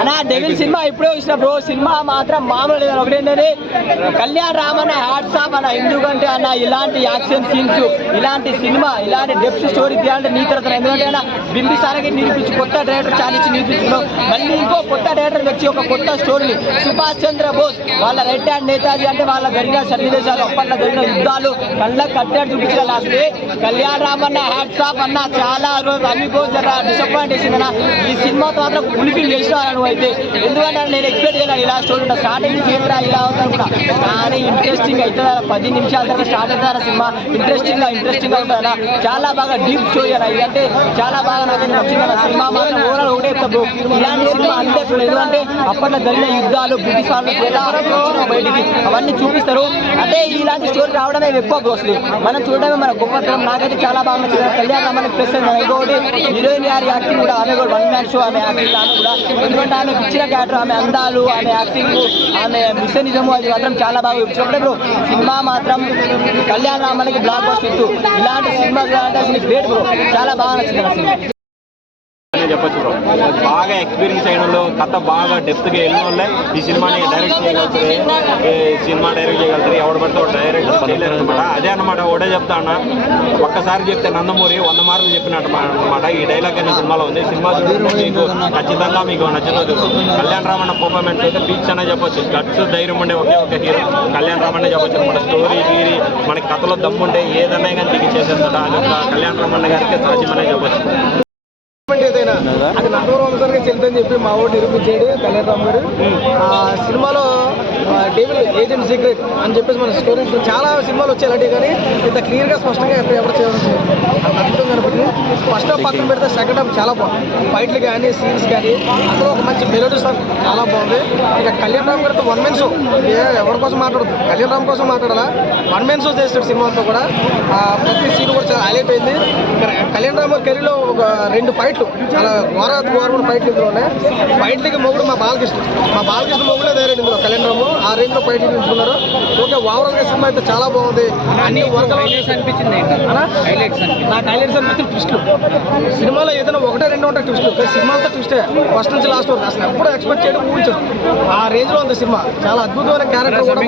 అన్నా devil cinema ఇప్పుడే వచ్చిన బ్రో. సినిమా మాత్రం మామూలు లేదు. ఒకటేంటంటే కళ్యాణ్ రామ్ అన్న హ్యాట్స్ ఆఫ్ అన్న. ఎందుకంటే అన్న ఇలాంటి యాక్షన్ సీన్స్, ఇలాంటి సినిమా, ఇలాంటి డెప్త్ స్టోరీ తీయాలంటే నీతరతన. ఎందుకంటే అన్న బింబిసారకి నిరూపించి కొత్త డైరెక్టర్ చాలించి నిరూపించుకున్నాం. మళ్ళీ ఇంకో కొత్త డైరెక్టర్ వచ్చి ఒక కొత్త స్టోరీని సుభాష్ చంద్ర బోస్ వాళ్ళ రైట్ హ్యాండ్ నేతాజీ అంటే వాళ్ళ జరిగిన సన్నివేశాలు, అప్పట్లో జరిగిన యుద్ధాలు కళ్ళకు కట్టాడు చూపించాలి. అసలు కళ్యాణ్ రామ్ అన్న హ్యాట్స్ ఆఫ్ అన్న. చాలా రోజు అమ్మికో డిసప్పాయింట్ చేసిందన్న. ఈ సినిమాతో మాత్రం ఫుల్ఫిల్ చేసిన అయితే. ఎందుకంటే నేను ఎక్స్పెక్ట్ చేయలేదు ఇలా స్టోరీ ఉంటుంది. స్టార్టింగ్ చేతురా ఇలా అవుతాను కూడా, కానీ ఇంట్రెస్టింగ్ అవుతుంది. 10 నిమిషాల తర్వాత స్టార్ట్ అవుతారా సినిమా. ఇంట్రెస్టింగ్ ఉంటుందా. చాలా బాగా డీప్ స్టోరీ అన్న. ఇదంటే చాలా బాగా నాకు నచ్చిందన్న. సినిమా మాత్రం ఓవరాల్ ఒకటే చెప్తారు. ఇలాంటి సినిమా అంతే. ఎందుకంటే అప్పట్లో జరిగిన యుద్ధాలు, బ్రిటిష్ వాళ్ళు బయటికి అవన్నీ చూపిస్తారు. అంటే ఇలాంటి స్టోరీ రావడమే ఎక్కువ బ్రోస్లీ మనం చూడడమే మన గొప్పతనం. నాకైతే చాలా బాగా నచ్చింది. కళ్యాణ్ రామ్ ప్లస్ ఇంకోటి హీరోయిన్ గారి యాక్టింగ్ కూడా, ఆమె కూడా 1 మ్యాన్ షో. ఆమె యాక్టింగ్ ఆమె కూడా, ఎందుకంటే ఆమె పిచ్చిన క్యారెక్టర్, ఆమె అందాలు, ఆమె యాక్టింగ్, ఆమె మిషనిజము అది మాత్రం చాలా బాగా చూపించినప్పుడే బ్రో. సినిమా మాత్రం కళ్యాణ్ రామ్ బ్లాక్ బస్టర్ ఇస్తూ ఇలాంటి సినిమా గ్రేట్ బ్రో. చాలా బాగా నచ్చింది ఆ సినిమా చెప్పచ్చు బ్రో. బాగా ఎక్స్పీరియన్స్ అయిన వాళ్ళు, కథ బాగా డెప్త్గా వెళ్ళిన వాళ్ళే ఈ సినిమాని డైరెక్ట్ చేయగలుగుతుంది. సినిమా డైరెక్ట్ చేయగలుగుతారు. ఎవడు పడితే ఒక డైరెక్ట్ చేయలేరు అనమాట. అదే అనమాట. ఒకటే చెప్తా అన్న, ఒక్కసారి చెప్తే నందమూరి 100 మార్లు చెప్పినట్టు అనమాట. ఈ డైలాగ్ అనే సినిమాలో ఉంది. సినిమా మీకు ఖచ్చితంగా మీకు నచ్చుతుంది. కళ్యాణ్ రామ్ అన్న పర్ఫార్మెన్స్ అయితే పీక్స్ అనే చెప్పొచ్చు. గట్స్ ధైర్యం ఉండే ఒకే ఒక హీరో కళ్యాణ్ రామ్ అనే చెప్పొచ్చు అనమాట. స్టోరీ గీరి మనకి కథలో దమ్ముంటే ఏదన్నా కానీ దిగి చేసేస్తాడు. అది కళ్యాణ్ రామ్ అన్న గారికి సాధ్యం అనే చెప్పొచ్చు. ఏదైనా అది నందమూరి వంశంగా చెల్లుదని చెప్పి మా ఊరు నిరూపించాడు కళ్యాణ్ రామ్ గారు. సినిమాలో డెవిల్ ఏజెంట్ సీక్రెట్ అని చెప్పేసి మన స్టోరీ చాలా సినిమాలు వచ్చాయి అలాంటివి, కానీ ఇంత క్లియర్గా స్పష్టంగా ఎవరు చేయాల్సి అద్భుతం కనపడింది. ఫస్ట్ హాఫ్ పక్కన పెడితే సెకండ్ హాఫ్ చాలా బాగుంది. ఫైట్లు కానీ సీన్స్ కానీ అందులో ఒక మంచి మెలోడీ సాంగ్ చాలా బాగుంది. ఇక కళ్యాణ్ రామ్ గారితో 1 మ్యాన్ షో. ఎవరి కోసం మాట్లాడదు, కళ్యాణ్ రామ్ కోసం మాట్లాడాలా. 1 మ్యాన్ షో చేస్తాడు సినిమా అంతా కూడా. ప్రతి సీన్ కూడా చాలా హైలైట్ అయింది. కళ్యాణ్ రామ్ గారి కెరీర్లో ఒక 2 ఫైట్లు చాలా ఘోరమైన ఫైట్లు ఇందులో ఉన్నాయి. ఫైట్లకి మొగుడు మా బాలకృష్ణ మొగుడే ధైర్యం ఇందులో కళ్యాణ్ రాము. ఆ రేంజ్ లో ఫైట్లు తీసుకున్నారు. ఓకే, ఓవరాల్ గా సినిమా అయితే చాలా బాగుంది. అన్ని అనిపించింది. నాకు హైలైట్స్ అనిపించిన ట్విస్ట్లు. సినిమాలో ఏదైనా 1-2 ఉంటాయి ట్విస్ట్లు, సినిమా అంతా ట్విస్టే ఫస్ట్ నుంచి లాస్ట్ వరకు. అసలు ఎప్పుడు ఎక్స్పెక్ట్ చేయడం ఊహించదు. ఆ రేంజ్ లో ఉంది సినిమా. చాలా అద్భుతమైన క్యారెక్టర్ కూడా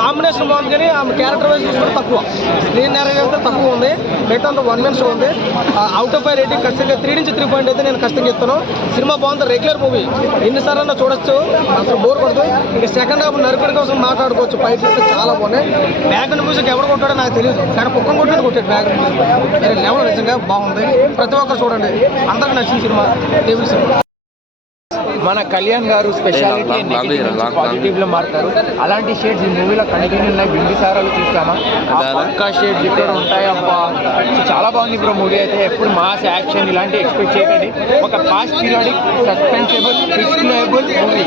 కాంబినేషన్ బాగుంది, కానీ ఆమె క్యారెక్టర్ వైజ్ చూసుకుంటే తక్కువ. స్క్రీన్ నేరేషన్ తక్కువ ఉంది. మిగతా 1 మ్యాన్ షో ఉంది. అవుట్ ఆఫ్ 5 రేటింగ్ ఖచ్చితంగా 3 నుంచి 3 పాయింట్ అయితే నేను ఖచ్చితంగా ఇస్తాను. సినిమా బాగుంది. రెగ్యులర్ మూవీ ఎన్నిసార్లు చూడొచ్చు, అసలు బోర్ పడుతుంది. ఇంకా సెకండ్ హాఫ్ నరుకుడి కోసం మాట్లాడుకోవచ్చు. ఫైట్స్ అయితే చాలా బాగున్నాయి. బ్యాక్గ్రౌండ్ మ్యూజిక్ ఎవరు కొట్టాడో నాకు తెలియదు, కానీ కుక్కం కొట్టాడు బ్యాక్గ్రౌండ్ మ్యూజిక్. వేరే లెవెల్ నిజంగా బాగుంది. ప్రతి ఒక్కరు చూడండి. అందరికి నచ్చిన సినిమా డెవిల్ సినిమా. మన కళ్యాణ్ గారు స్పెషాలిటీ పాజిటివ్ లో మారుతారు. అలాంటి షేడ్స్ ఈ మూవీలో కంటిన్యూ ఉన్నాయి. బింబిసారాలు చూస్తామా, పక్కా షేడ్స్ ఇక్కడ ఉంటాయి. అబ్బా చాలా బాగుంది బ్రో మూవీ అయితే. ఎప్పుడు మాస్ యాక్షన్ ఇలాంటి ఎక్స్పెక్ట్ చేయకండి. ఒక ఫాస్ట్ పీరియాడిక్ సస్పెన్సేబుల్ ట్విస్టబుల్ మూవీ.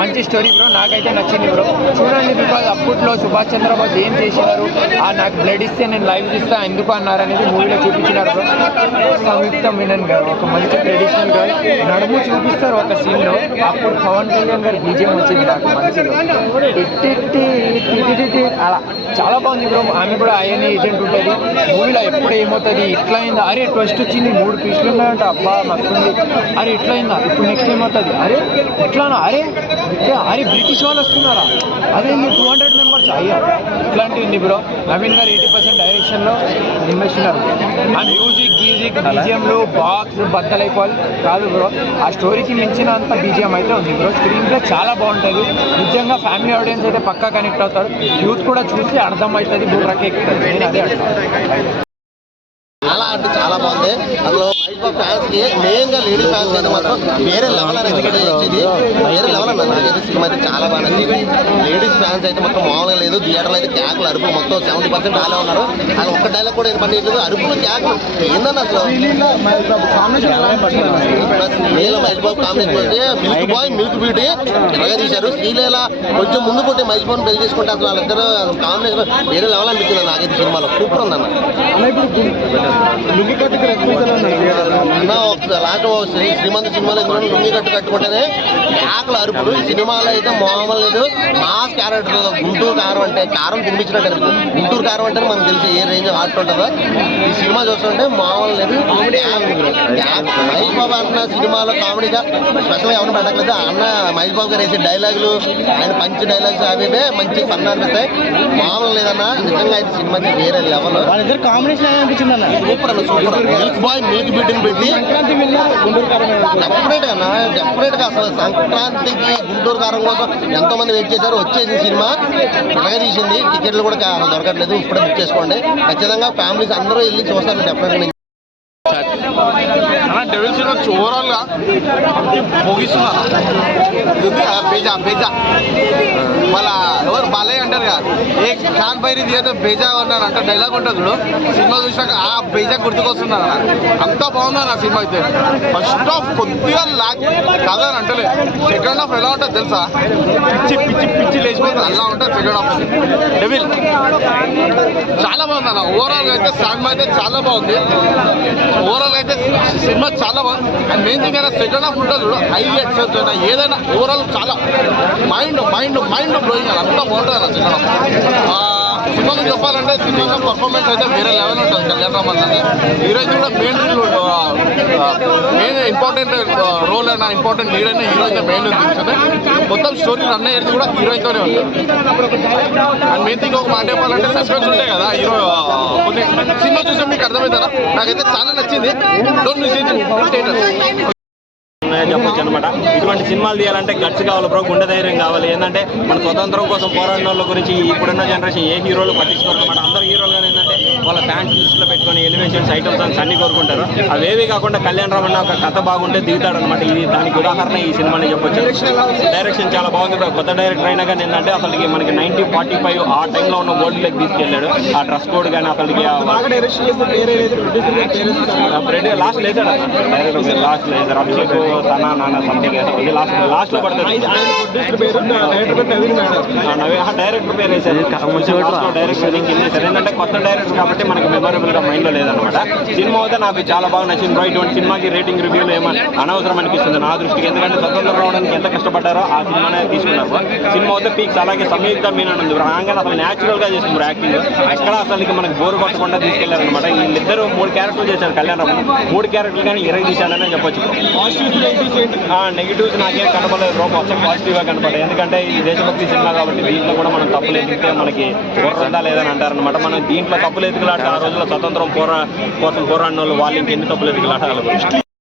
మంచి స్టోరీ బ్రో. నాకైతే నచ్చింది బ్రో. చూడండి, బికాజ్ అప్పట్లో సుభాష్ చంద్రబోస్ ఏం చేసినారు, నాకు బ్లడ్ ఇస్తే నేను లైవ్ ఇస్తా ఎందుకు అన్నారు అనేది మూవీలో చూపించినారు బ్రో. సంయుక్త మీనన్ గారు ఒక మంచి ట్రెడిషనల్ గా నడుము చూపిస్తారు ఒక సీన్ లో. అప్పుడు పవన్ కళ్యాణ్ గారి బీజం వచ్చింది నాకు మనసులో. అలా చాలా బాగుంది బ్రో. ఆమె కూడా ఐఎన్ఏ ఏజెంట్ ఉంటుంది మూవీలో. ఎప్పుడు ఏమవుతుంది, ఇట్లా అయిందా, అరే ట్విస్ట్ వచ్చింది, 3 ట్విస్టులు ఉన్నాయంట, అబ్బా మస్తుంది. అరే ఇట్లా అయిందా, ఇప్పుడు నెక్స్ట్ ఏమవుతుంది, అరే ఇట్లానా, అరే బ్రిటిష్ వాళ్ళు వస్తున్నారా, అదే 200 మెంబర్స్ అయ్యా. ఇట్లాంటివి ఉంది బ్రో. నవీన్ గారు 80% డైరెక్షన్లో ఇన్వెస్టున్నారు. ఆ మ్యూజిక్ బీజిఎంలో బాక్స్ బద్దలైపోవాలి కాదు బ్రో. ఆ స్టోరీకి మించినంత బీజిఎం అయితే ఉంది బ్రో. స్క్రీన్ ప్లే చాలా బాగుంటుంది. నిజంగా ఫ్యామిలీ ఆడియన్స్ అయితే పక్కా కనెక్ట్ అవుతారు. యూత్ కూడా చూసి అర్థమవుతుంది, బుర్రకి ఎక్కుతుంది. నేను అదే అంటాను. చాలా అంటే చాలా బాగుంది. అసలు మహేష్ బాబు ఫ్యాన్స్కి మెయిన్గా లేడీ ఫ్యాన్స్ అయితే మాత్రం వేరే లెవెల్ అని ఎందుకంటే ఇది వేరే లెవెల్ అన్న. నాకైతే సినిమా అయితే చాలా బాగా నచ్చింది. లేడీస్ ఫ్యాన్స్ అయితే మొత్తం మామూలుగా లేదు. థియేటర్లో అయితే క్యాకులు అరుపులు మొత్తం 70% వాళ్ళే ఉన్నారు. అది ఒక్క డైలాగ్ కూడా ఏం పని లేదు. అరుపులు క్యాకులు ఏందన్న అసలు. నీళ్ళ మహేష్ బాబు కాంబినేషన్ వస్తే మిల్క్ బాయ్ మిల్క్ బ్యూటీ ఇలాగే తీశారు. శ్రీలీల కొంచెం ముందు పుట్టి మహేష్ బాబుని పెళ్లి చేసుకుంటే అసలు వాళ్ళిద్దరు కాంబినేషన్ వేరే లెవెల్ అనిపించింది నాకైతే సినిమాలో. సూపర్ ఉందన్న. లాస్ట్ శ్రీమంత్ సినిమాలో ఎందుకంటే లుంగి కట్టుకుంటేనే ఆకలి అరుపులు. ఈ సినిమాలో అయితే మామూలు లేదు, మాస్ క్యారెక్టర్. గుంటూరు కారం అంటే కారం తినిపించినట్టు అనిపిస్తుంది. గుంటూరు కారం అంటే మనకు తెలిసి ఏ రేంజ్ ఆర్ట్ ఉంటుందో. ఈ సినిమా చూస్తుంటే మామూలు లేదు. మహేష్ బాబు అంటున్న సినిమాలో కామెడీగా స్పెషల్గా ఎవరు పెట్టట్లేదు. అన్న మహేష్ బాబు గారు వేసే డైలాగులు, ఆయన పంచ్ డైలాగ్స్ అవి మంచి ఫన్ అనిపిస్తాయి. మామూలు లేదన్న, నిజంగా అయితే సినిమాకి వేరే లెవెల్. కాంబినేషన్ అనిపించింది అన్న. సూపర్ అన్న, సూపర్. మిల్క్ బాయ్ మిల్క్ బిడ్డని పెట్టి డెఫినెట్ గా డెఫినెట్ గా అసలు సంక్రాంతికి గుంటూరు కారం కోసం ఎంతో మంది వెయిట్ చేశారు. వచ్చేసిన సినిమా ఇలాగే తీసింది. టికెట్లు కూడా అసలు దొరకట్లేదు, ఇప్పుడే బుక్ చేసుకోండి. ఖచ్చితంగా ఫ్యామిలీస్ అందరూ వెళ్ళి చూస్తారు డెఫినెట్ గా. డెవిల్ సినిమా ఓవరాల్ గా ముగిస్తున్నారు. బేజా బేజా మళ్ళా ఎవరు బాలయ్య అంటారు కదా, ఏ ఖాన్ పైరి దియేతో బేజా అన్నారు అంటే డైలాగ్ ఉంటుంది చూడు. సినిమా చూసినాక ఆ బేజా గుర్తుకొస్తున్నారు అన్న. అంత బాగుంది ఆ సినిమా అయితే. ఫస్ట్ హాఫ్ కొద్దిగా లాగ్ కాదని అంటలే, సెకండ్ హాఫ్ ఎలా ఉంటుంది తెలుసా, పిచ్చి పిచ్చి పిచ్చి లేచిపోతుంది అలా ఉంటుంది సెకండ్ హాఫ్. డెవిల్ చాలా బాగుంది అన్న. ఓవరాల్ గా అయితే సినిమా అయితే చాలా బాగుంది. ఓవరాల్ అయితే సినిమా చాలా బాగుంది. అండ్ మెయిన్ థింగ్ అయినా సెకండ్ హాఫ్ ఉంటుంది చూడు, హైలైట్స్ అయినా ఏదైనా ఓవరాల్ చాలా మైండ్ మైండ్ మైండ్ బ్లోయింగ్ అని అంతా బాగుంటుంది అన్న సెకండ్ హాఫ్. సినిమాలో చెప్పాలంటే సినిమాలో పర్ఫార్మెన్స్ అయితే వేరే లెవెల్ ఉంటుంది. కళ్యాణ్ రామన్ అని హీరోయిన్ కూడా మెయిన్ ఇంపార్టెంట్ రోల్ అయినా ఇంపార్టెంట్ లీడ్ అయినా హీరోయిన్ మెయిన్ ఉంది. మొత్తం స్టోరీ రన్ అయ్యేది కూడా హీరోయిన్తోనే ఉంది. అండ్ మెయిన్ థింగ్ ఒక మాట చెప్పాలంటే సస్పెన్స్ ఉంటాయి కదా హీరో కొన్ని సినిమా చూస్తే మీకు అర్థమవుతారా. నాకైతే చాలా నచ్చింది. Don't miss it theatres. చెప్పొచ్చు అనమాట. ఇటువంటి సినిమాలు తీయాలంటే గట్స్ కావాలి బ్రో, గుండె ధైర్యం కావాలి. ఏంటంటే మన స్వతంత్రం కోసం పోరాడిన వాళ్ళ గురించి ఇప్పుడున్న జనరేషన్ ఏ హీరోలు పట్టించుకోరు అనమాట. అందరు హీరోలు కానీ ఏంటంటే వాళ్ళ ఫ్యాన్స్ దృష్టిలో పెట్టుకొని ఎలివేషన్స్, ఐటమ్ సాంగ్స్ అన్ని కోరుకుంటారు. అవేవి కాకుండా కళ్యాణ్ రామన్న ఒక కథ బాగుంటే దిగుతాడు అనమాట. ఇది దానికి ఉదాహరణ ఈ సినిమాని చెప్పొచ్చు. డైరెక్షన్ చాలా బాగుంది. కొత్త డైరెక్టర్ అయినా కానీ ఏంటంటే అసలుకి మనకి 1945 ఆ టైంలో ఉన్న వరల్డ్ లెక్ తీసుకెళ్ళాడు. ఆ డ్రెస్ కోడ్ కానీ అసలుకి లాస్ట్ లేచాడు డైరెక్టర్, లాస్ట్ లేచారు. అభిషేక్ తన నాన్న సంథింగ్ లాస్ట్ లో పడుతుంది. డైరెక్టర్ పేరు వేసారు. డైరెక్టర్ ఏంటంటే కొత్త డైరెక్టర్ కాబట్టి మనకి మెమొరబుల్ గా మైండ్ లో లేదనమాట. సినిమా అయితే నాకు చాలా బాగా నచ్చింది. ఇటువంటి సినిమాకి రేటింగ్ రివ్యూలు ఏమన్నా అనవసరం అనిపిస్తుంది నా దృష్టికి. ఎందుకంటే స్వతంత్రం రావడానికి ఎంత కష్టపడ్డారో ఆ సినిమానే తీసుకున్నారు. సినిమా అయితే పీక్స్. అలాగే సంయుక్త మీనన్ ఉంది, రాగానే అసలు న్యాచురల్ గా చేస్తున్నారు యాక్టింగ్. ఎక్కడ అసలు మనకి బోరు కొట్టకుండా తీసుకెళ్లారనమాట. వీళ్ళిద్దరు 3 క్యారెక్టర్లు చేశారు కళ్యాణ్ రామన్. 3 క్యారెక్టర్లు కానీ తీశాడనే చెప్పొచ్చు. నెగిటివ్స్ నాకేం కనపడలేదు బ్రో, మొత్తం పాజిటివ్గా కనపడలేదు. ఎందుకంటే ఈ దేశభక్తి సినిమా కాబట్టి దీంట్లో కూడా మనం తప్పులు ఎదిగితే మనకి బుర్రందా లేదని అంటారనమాట. మనం దీంట్లో తప్పులు ఎదుగులాట ఆ రోజుల్లో స్వతంత్రం కోసం పోరాడిన వాళ్ళు ఇంకెన్ని తప్పులు ఎదుగులాటాలి.